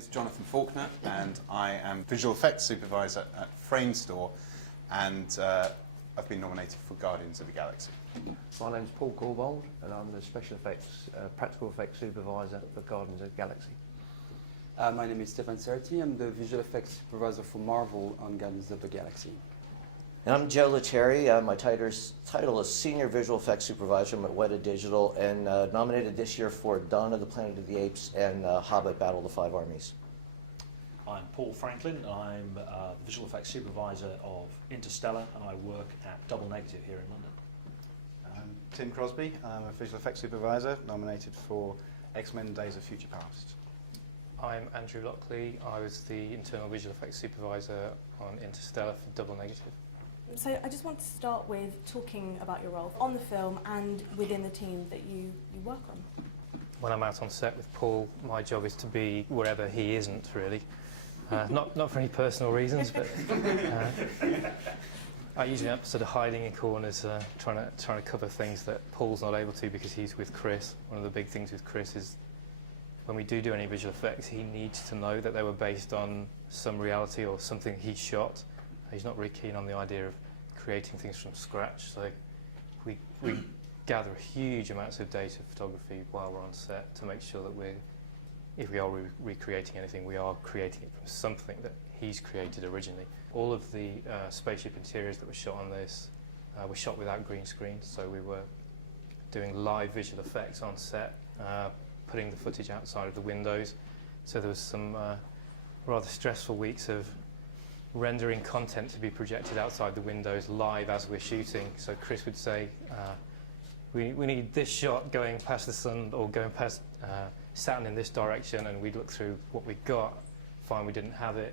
is Jonathan Faulkner, and I am Visual Effects Supervisor at Framestore, and I've been nominated for Guardians of the Galaxy. My name's Paul Corbold, and I'm the Special Effects, Practical Effects Supervisor for Guardians of the Galaxy. My name is Stefan Serti. I'm the Visual Effects Supervisor for Marvel on Guardians of the Galaxy. And I'm Joe Letteri. My title is Senior Visual Effects Supervisor. I'm at Weta Digital and nominated this year for Dawn of the Planet of the Apes and Hobbit Battle of the Five Armies. I'm Paul Franklin. I'm the Visual Effects Supervisor of Interstellar, and I work at Double Negative here in London. I'm Tim Crosby. I'm a Visual Effects Supervisor nominated for X-Men Days of Future Past. I'm Andrew Lockley. I was the Internal Visual Effects Supervisor on Interstellar for Double Negative. So I just want to start with talking about your role on the film and within the team that you work on. When I'm out on set with Paul, my job is to be wherever he isn't, really. Not for any personal reasons, but I usually end up sort of hiding in corners, trying to cover things that Paul's not able to because he's with Chris. One of the big things with Chris is when we do any visual effects, he needs to know that they were based on some reality or something he shot. He's not really keen on the idea of creating things from scratch, so we gather huge amounts of data photography while we're on set to make sure that if we are recreating anything, we are creating it from something that he's created originally. All of the spaceship interiors that were shot on this were shot without green screens, so we were doing live visual effects on set, putting the footage outside of the windows. So there was some rather stressful weeks of rendering content to be projected outside the windows live as we're shooting. So Chris would say, we need this shot going past the sun or going past Saturn in this direction, and we'd look through what we got, find we didn't have it,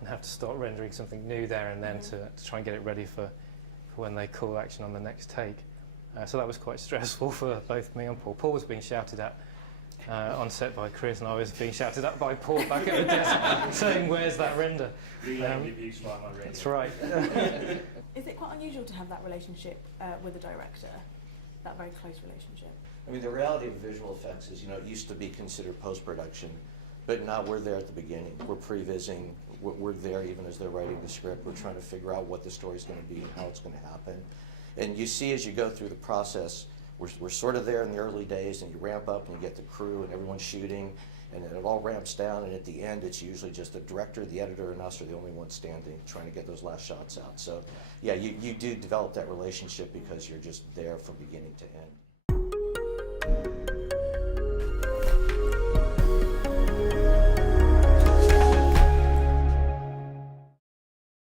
and have to start rendering something new there and then to try and get it ready for when they call action on the next take. So that was quite stressful for both me and Paul. Paul was being shouted at on set by Chris, and I was being shouted at by Paul back at the desk saying, "Where's that render?" That's right. Is it quite unusual to have that relationship with a director, that very close relationship? I mean, the reality of visual effects is, it used to be considered post-production, but now we're there at the beginning. We're prevising. We're there even as they're writing the script. We're trying to figure out what the story's going to be and how it's going to happen. And you see as you go through the process, we're sort of there in the early days, and you ramp up and you get the crew and everyone's shooting, and it all ramps down, and at the end it's usually just the director, the editor, and us are the only ones standing trying to get those last shots out. So yeah, you do develop that relationship because you're just there from beginning to end.